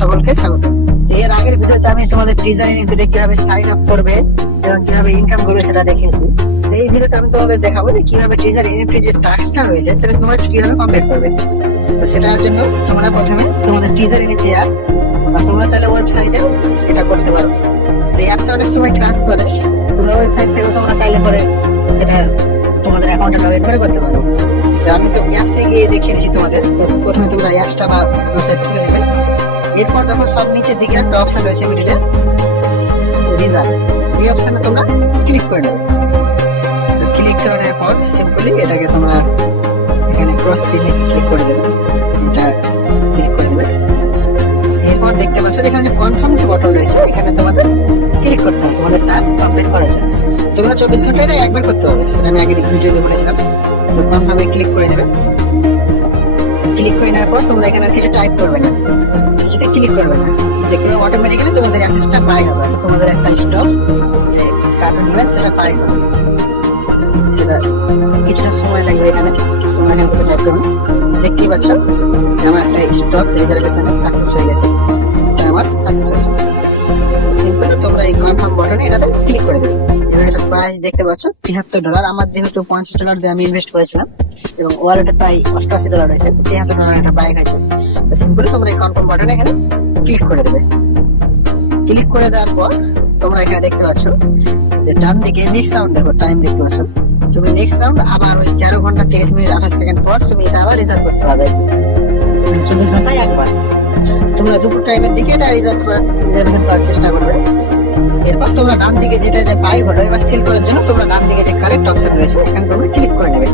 সকলকে স্বাগত। এর আগের ভিডিওতে আমি তোমাদের টিজার এনএফটি কিভাবে সাইন আপ করবে এবং কিভাবে ইনকাম করবে সেটা দেখিয়েছি। এই ভিডিওটা আমি তোমাদের দেখাবো যে কিভাবে টিজার এনএফটি যে টাস্কটা রয়েছে সেটা তোমরা কিভাবে কমপ্লিট করবে। তো সেটার জন্য তোমরা প্রথমে তোমাদের টিজার এনএফটি অ্যাপস বা তোমরা চাইলে ওয়েবসাইটে এটা করতে পারো। এই অ্যাপসটা অনেক সময় ক্লাস করে, তোমরা ওয়েবসাইট থেকে তোমরা চাইলে করে সেটা তোমাদের অ্যাকাউন্টে লগ ইন করে করতে পারো। আমি তো অ্যাপসে গিয়ে দেখিয়ে দিচ্ছি তোমাদের। প্রথমে তোমরা অ্যাপসটা বা ওয়েবসাইট থেকে নেবে। এরপর দেখো সব নিচের দিকে একটা অপশন রয়েছে মিডিলে রিজাল্ট, এই অপশনে তোমরা ক্লিক করে নেবে। ক্লিক করার পর সিম্পলি এটাকে তোমরা এখানে ক্রস চিহ্নে ক্লিক করে দেবে, এটা ক্লিক করে দেবে। এরপর দেখতে পাচ্ছ এখানে যে কনফার্ম যে বাটন রয়েছে এখানে তোমাদের ক্লিক করতে হবে তোমাদের টাস্ক কমপ্লিট করার জন্য। তোমরা 24 ঘন্টা এটা একবার করতে হবে, সেটা আমি আগে ভিডিওতে বলেছিলাম। তো কনফার্মে ক্লিক করে দেবে। ক্লিক করে নেওয়ার পর তোমরা এখানে কিছু টাইপ করবে না, কিছুতে ক্লিক করবে না, দেখবে অটোমেটিক্যালি তোমাদের অ্যাসেসটা পাই হবে। তোমাদের একটা স্টক যে কার্টুন ইমেজ সেটা পাই হবে, সেটা কিছুটা সময় লাগবে। এখানে তোমরা এখানে টাইপ করবে। দেখতেই পাচ্ছ আমার একটা স্টক রিজার্ভেশনে সাকসেস হয়ে গেছে, এটা আমার সাকসেস হয়েছে। সিম্পল তোমরা এই কনফার্ম বাটনে এটাতে ক্লিক করে দেবে। এবার এটা প্রাইস দেখতে পাচ্ছ $73। আমার যেহেতু $50 দিয়ে আমি ইনভেস্ট করেছিলাম এবং ওয়ালেটে প্রায় $88 রয়েছে, $73 একটা বাইক আছে। তো সিম্পলি তোমরা এই কনফার্ম বাটনে এখানে ক্লিক করে দেবে। ক্লিক করে দেওয়ার পর তোমরা এখানে দেখতে পাচ্ছ যে ডান দিকে নেক্সট রাউন্ড দেখো, টাইম দেখতে পাচ্ছ। তুমি নেক্সট রাউন্ড আবার ওই 13 ঘন্টা 30 মিনিট 28 সেকেন্ড পর তুমি এটা আবার রিজার্ভ করতে হবে। 24 ঘন্টায় একবার তোমরা দুপুর টাইমের দিকে এটা রিজার্ভ করার চেষ্টা করবে। এরপর তোমরা ডান দিকে যেটা যে বাই হলো এবার সেল করার জন্য তোমরা ডান দিকে যে কালেক্ট অপশন রয়েছে এখানে তোমরা ক্লিক করে নেবে।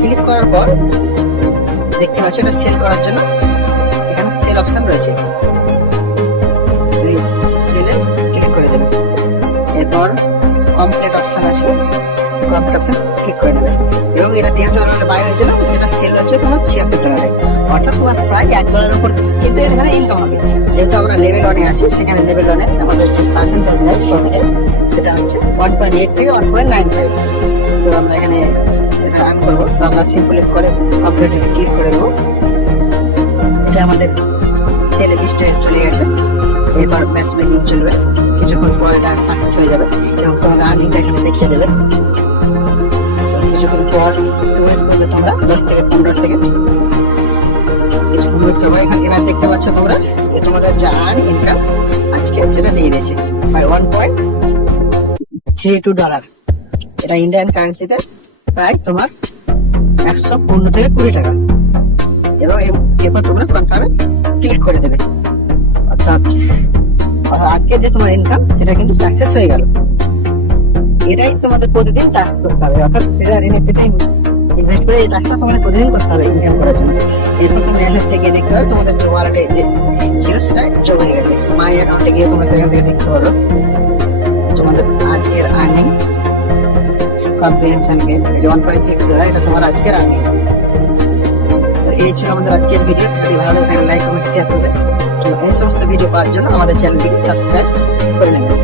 ক্লিক করার পর দেখতে পাচ্ছ এটা সেল করার জন্য এখানে সেল অপশন রয়েছে, সেলে ক্লিক করে দেবে। এরপর কমপ্লিট অপশন আছে, কমপ্লিট অপশন ক্লিক করে নেবে এবং এটা $73 বাই হয়েছিল, সেটা সেল হচ্ছে তোমার $76। অর্থাৎ তোমার প্রায় $1 উপর কিন্তু এখানে ইনকাম হবে। যেহেতু আমরা লেভেল 1 এ আছি, সেখানে লেভেল 1 এ আমাদের যে পার্সেন্টেজ দেয় প্রফিটের সেটা হচ্ছে 1.8 থেকে 1.95। তো আমরা এখানে সেটা আর্ন করবো। তো আমরা সিম্পলি করে কমপ্লিট ক্লিক করে দেবো। এটা আমাদের সেল লিস্টে চলে গেছে। এরপর ম্যাচ মেকিং চলবে, কিছুক্ষণ পর এটা সাকসেস হয়ে যাবে এবং তোমাদের আর্নিংটা এখানে দেখিয়ে দেবে। কিছুক্ষণ পর ওয়েট করবে তোমরা 10 থেকে 15 সেকেন্ড। কিছুক্ষণ ওয়েট করবে। এবার দেখতে পাচ্ছ তোমরা যে তোমাদের যা আর্ন ইনকাম আজকে সেটা দিয়ে দিয়েছে প্রায় $1.32। এটা ইন্ডিয়ান কারেন্সিতে প্রায় তোমার 115 থেকে 20 টাকা। এবং এরপর তোমরা কনফার্মে ক্লিক করে দেবে। অর্থাৎ আজকে যে তোমার ইনকাম সেটা কিন্তু সাকসেস হয়ে গেল। এটাই তোমাদের প্রতিদিন টাস্ক করতে হবে, অর্থাৎ টিজার এনএফটিতে ইনভেস্ট করে এই টাস্কটা তোমাদের প্রতিদিন করতে হবে ইনকাম করার জন্য। এরপর তুমি মেসেজটা গিয়ে দেখতে পাবে তোমাদের যে ওয়ালেটে যে ছিল সেটা যোগ হয়ে গেছে। মাই অ্যাকাউন্টে গিয়ে তোমরা সেখান থেকে দেখতে পারো তোমাদের আজকের আর্নিং কম্প্রিহেনশন গেম $1.3। এটা তোমার আজকের আর্নিং। এই ছিল আমাদের আজকের ভিডিও। যদি ভালো লাগে লাইক কমেন্ট শেয়ার করবে। এই সমস্ত ভিডিও পাওয়ার জন্য আমাদের চ্যানেলটিকে সাবস্ক্রাইব করে নেবেন।